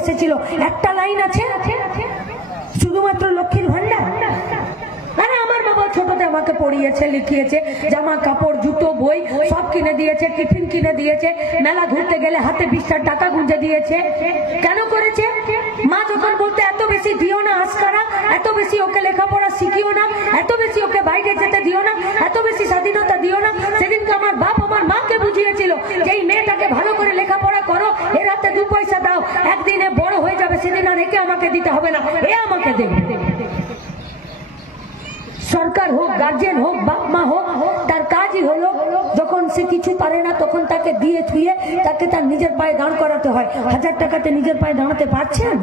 এসেছিল, একটা লাইন আছে শুধুমাত্র লক্ষ্মীর ভান্ডার। আরে আমার বাবা ছোটতে আমাকে পড়িয়েছে, লিখিয়েছে, জামা কাপড় জুতো বই সব কিনে দিয়েছে, টিফিন কিনে দিয়েছে, মেলা ঘুরতে গেলে হাতে 20 টাকা গুঁজে দিয়েছে। কেন করেছে? মা যখন বলতে এত বেশি দিও না আস্কারা, এত বেশি ওকে লেখাপড়া শিখিও না, এত বেশি ওকে বাইরে যেতে দিও না, এত বেশি স্বাধীনতা দিও না, সেদিনকে আমার বাপ আমার মাকে বুঝিয়েছিল যে এই মেয়েটাকে ভালো করে লেখাপড়া করো, এর হাতে 2 পয়সা দাও, একদিনে বড় হয়ে যাবে, সেদিন আর একে আমাকে দিতে হবে না, এ আমাকে দেবে। সরকার হোক, গার্জিয়ান হোক, বাপ মা হোক, তার কাজই হলো যখন সে কিছু পারে না তখন তাকে দিয়ে থুয়ে তাকে তার নিজের পায়ে দাঁড় করাতে হয়। 1000 টাকাতে নিজের পায়ে দাঁড়াতে পারছেন?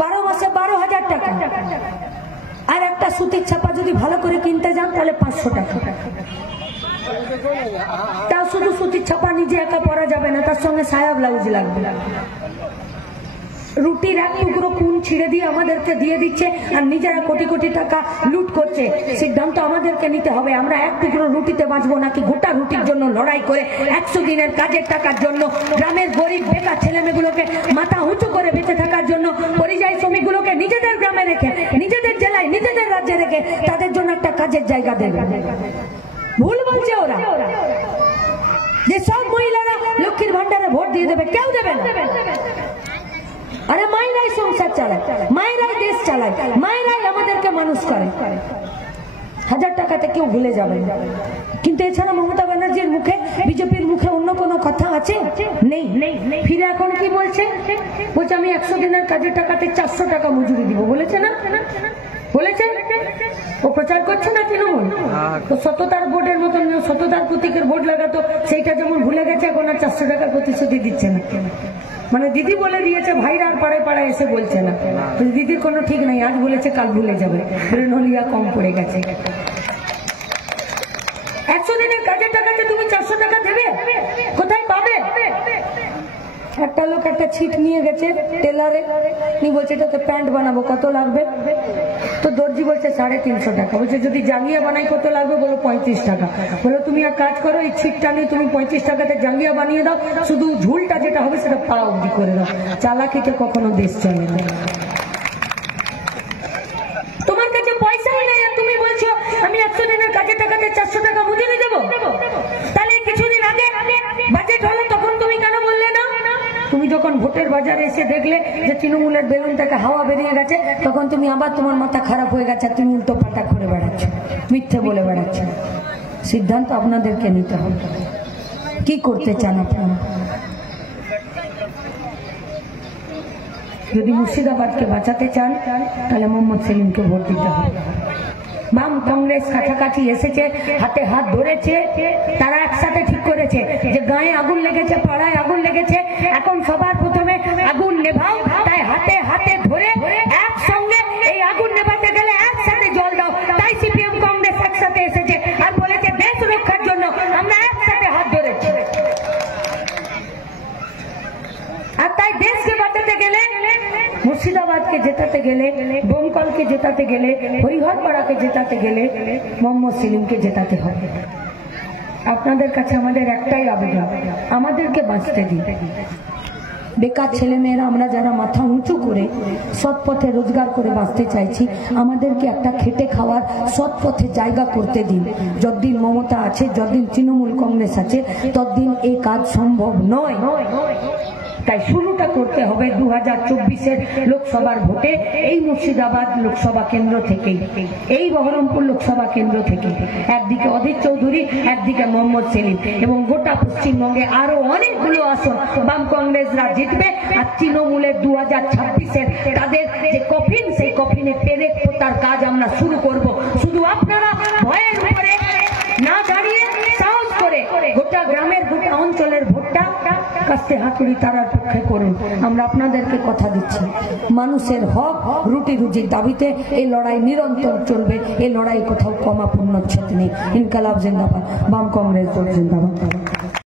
12 মাসে 12,000 টাকা। আর একটা সুতির ছাপা যদি ভালো করে কিনতে যান তাহলে 500 টাকা। তা শুধু সুতির ছাপা নিজে একা পরা যাবে না, তার সঙ্গে সায়া ব্লাউজ লাগবে। রুটির এক টুকরো কুন ছিঁড়ে দিয়ে আমাদেরকে দিয়ে দিচ্ছে আর নিজেরা কোটি কোটি টাকা লুট করছে। সিদ্ধান্ত আমাদেরকে নিতে হবে, আমরা এক টুকরো রুটিতে বাঁচবো নাকি গোটা রুটির জন্য লড়াই করে 100 দিনের কাজের টাকার জন্য গ্রামের গরিব বেকার ছেলেমেয়েগুলোকে মাথা উঁচু করে বেঁচে থাকার জন্য পরিযায়ী শ্রমিকগুলোকে নিজেদের গ্রামে রেখে, নিজেদের জেলায়, নিজেদের রাজ্যে রেখে তাদের জন্য একটা কাজের জায়গা দেবে। ভুল বলছে ওরা যে সব মহিলারা লক্ষ্মীর ভান্ডারে ভোট দিয়ে দেবে, কেউ দেবে না। আরে মায়েরাই সংসার চালায়, মায়েরাই দেশ চালায়, মায়েরাই আমাদেরকে মানুষ করে। 1000 টাকাতে কেউ ভুলে যাবে না। কিন্তু এছাড়া মমতা ব্যানার্জির মুখে, বিজেপির মুখে অন্য কোনো কথা আছে? নেই। ফিরে এখন কি বলছে? বলছে আমি 100 দিনের কাজের টাকাতে 400 টাকা মজুরি দিব। বলেছে না? বলেছে? ও প্রচার করছে না তৃণমূল? তো সততার বোর্ডের মতন সততার প্রতীকের বোর্ড লাগাতো, সেইটা যেমন ভুলে গেছে, এখন আর 400 টাকা প্রতিশ্রুতি দিচ্ছে না। মানে দিদি বলে দিয়েছে, ভাইরা আর পাড়ায় পাড়ায় এসে বলছে না। দিদির কোনো ঠিক নাই, আজ বলেছে কাল ভুলে যাবে, ব্রেনহলিয়া কম পড়ে গেছে। 100 দিনের কাজের টাকাতে তুমি 400 টাকা দেবে? কোথায় পাবে? একটা লোক একটা ছিট নিয়ে গেছে টেলারে, নি বলছে এটাতে প্যান্ট বানাবো, কত লাগবে? তো দর্জি বলছে 350 টাকা। বলছে যদি জাঙ্গিয়া বানাই কত লাগবে? বলো 35 টাকা। বলো তুমি এক কাজ করো, এই ছিটটা নিয়ে তুমি 35 টাকাতে জাঙ্গিয়া বানিয়ে দাও, শুধু ঝুলটা যেটা হবে সেটা পা অবধি করে দাও। চালাকিতে কখনো দেশ চলে না। তোমার কাছে পয়সাই নেই আর তুমি বলছো আমি 100 দিনের কাজের টাকাতে 400 টাকা মজুরি দেবো। তাহলে কিছুদিন আগে বাজেট হলো তখন তুমি কেন বললে না? তুমি যখন ভোটের বাজারে এসে দেখলে যে তৃণমূলের বেলুন থেকে হাওয়া বেরিয়ে গেছে, তখন তুমি আবার তোমার মাথা খারাপ হয়ে গেছে, তুমি উল্টো পাল্টা করে বেড়াচ্ছ, মিথ্যে বলে বেড়াচ্ছ। সিদ্ধান্ত আপনাদেরকে নিতে হবে, কি করতে চান আপনারা। যদি মুর্শিদাবাদকে বাঁচাতে চান তাহলে মোহাম্মদ সেলিমকে ভোট দিতে হবে। বাম কংগ্রেস কাছাকাছি এসেছে, হাতে হাত ধরেছে, তারা একসাথে ঠিক করেছে যে গায়ে আগুন লেগেছে, পাড়ায় আগুন লেগেছে, এখন সবার প্রথমে আগুন নেভাও। তাই হাতে হাতে ধরে একসঙ্গে এই আগুন নেভাতে গেলে একসাথে জল দাও। তাই সিপিএম কংগ্রেস একসাথে এসেছে আর বলেছে দেশ রক্ষার জন্য আমরা একসাথে হাত ধরেছি। আর তাই দেশকে বাঁচাতে গেলে, মুর্শিদাবাদকে জেতাতে গেলে, ডোমকলকে জেতাতে গেলে, হরিহরপাড়াকে জেতাতে গেলে মোহাম্মদ সেলিমকে জেতাতে হবে। আপনাদের কাছে আমাদের একটাই আবেদন, আমাদেরকে বাঁচতে দিন। বেকার ছেলে মেয়েরা আমরা যারা মাথা উঁচু করে সৎ পথে রোজগার করে বাঁচতে চাইছি, আমাদেরকে একটা খেটে খাওয়ার সৎ পথে জায়গা করতে দিন। যতদিন মমতা আছে, যতদিন তৃণমূল কংগ্রেস আছে, ততদিন এই কাজ সম্ভব নয়। তাই শুরুটা করতে হবে 2024-এর লোকসভার ভোটে এই মুর্শিদাবাদ লোকসভা কেন্দ্র থেকেই, এই বহরমপুর লোকসভা কেন্দ্র থেকে। একদিকে অধীর চৌধুরী, একদিকে মোহাম্মদ সেলিম, এবং গোটা পশ্চিমবঙ্গে আরো অনেকগুলো আসন বাম কংগ্রেসরা জিতবে। আর তৃণমূলের 2026-এর তাদের যে কফিন, সেই কফিনে পেরেক পোতার কাজ আমরা শুরু করব। শুধু আপনারা ভয়ের উপরে না দাঁড়িয়ে সাহস করে গোটা গ্রামের, গোটা অঞ্চলের ভোটটা কাস্তে হাতুড়ি তারার পক্ষে করুন। আমরা আপনাদেরকে কথা দিচ্ছি, মানুষের হক রুটি রুজির দাবিতে এই লড়াই নিরন্তর চলবে। এই লড়াই কোথাও কমা পূর্ণচ্ছেদ নেই। ইনকালাব জিন্দাবাদ, বাম কংগ্রেস জিন্দাবাদ।